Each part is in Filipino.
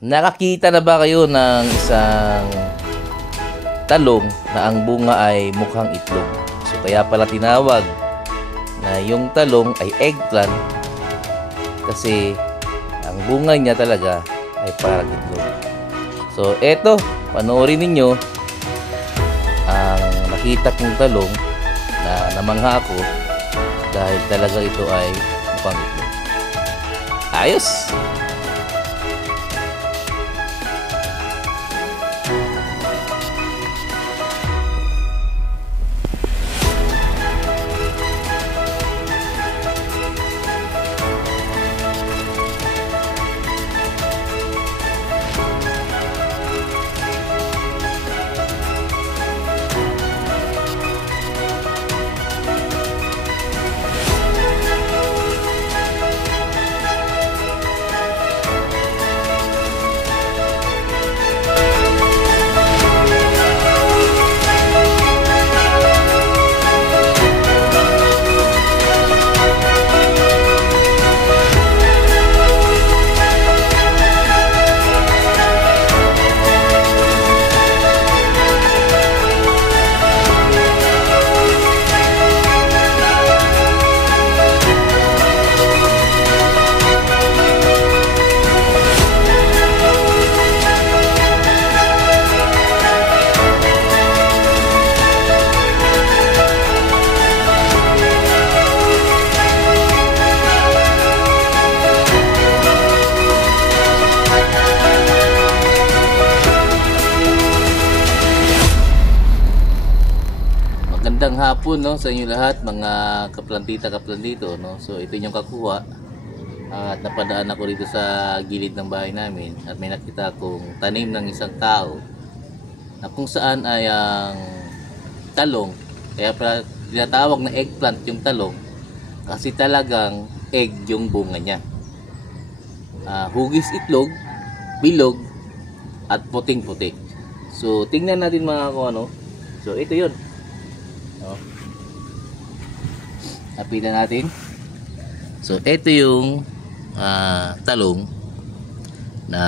Nakakita na ba kayo ng isang talong na ang bunga ay mukhang itlog? So kaya pala tinawag na yung talong ay eggplant kasi ang bunga niya talaga ay parang itlog. So eto, panoorin ninyo ang nakita kong talong na namangha ako dahil talaga ito ay mukhang itlog. Ayos! Magandang hapon, no, sa inyo lahat mga kaplantita-kaplantito, no. So ito yung kakuha at napadaan ako dito sa gilid ng bahay namin at may nakita akong tanim ng isang tao na kung saan ay ang talong, kaya pala tinatawag na eggplant yung talong kasi talagang egg yung bunga niya. Hugis itlog, bilog at puting-puti. So tingnan natin mga kung ano. So ito yun. Lapitan natin. So ito yung talong na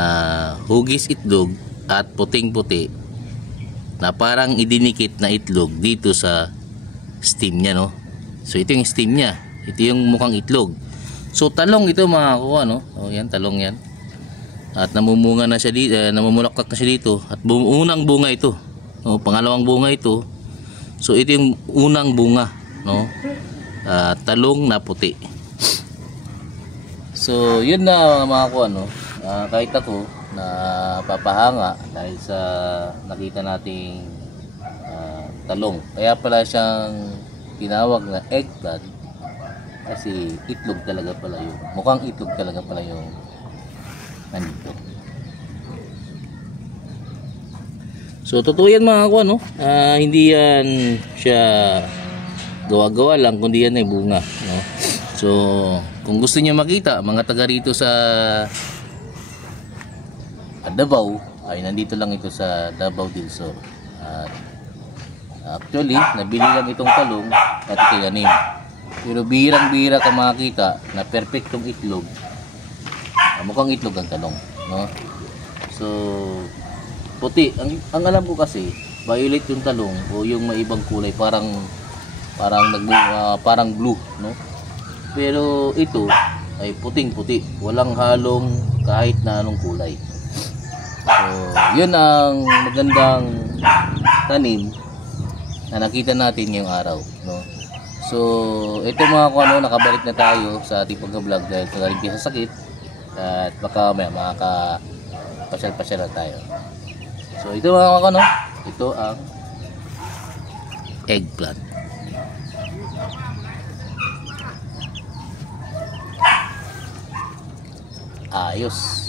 hugis itlog at puting-puti na parang idinikit na itlog dito sa stem niya, no. So ito yung stem niya. Ito yung mukhang itlog. So talong ito mga kuha, no. Oh, yan, talong yan. At namumunga na siya dito, namumulaklak na siya dito at unang bunga ito. No, pangalawang bunga ito. So ito yung unang bunga, no. Talong na puti. So yun na mga kuha, no. Kahit ako na papahanga dahil sa nakita nating talong. Kaya pala siyang tinawag na eggplant kasi itlog talaga pala yun. Mukhang itlog talaga pala yung nandito. So totoo yan mga kuha, no. Hindi yan siya gawa-gawa lang, kundi yan ay bunga, no? So kung gusto niyo makita mga taga rito sa Davao ay nandito lang ito sa Davao del Sur. Actually nabili lang itong talong at tinanim, pero bihirang-bihira ka makakita na perfectong itlog, mukhang itlog ang talong, no? So puti ang alam ko kasi violet yung talong o yung may ibang kulay, parang blue, no? Pero ito ay puting-puti, walang halong kahit na anong kulay. So yun ang magandang tanim na nakita natin ngayong araw, no? So ito mga kuano, nakabalik na tayo sa ating pag-vlog dahil galing sa sakit at baka may makakapasyal-pasyal na tayo. So ito mga kuano, ito ang eggplant. Ayos.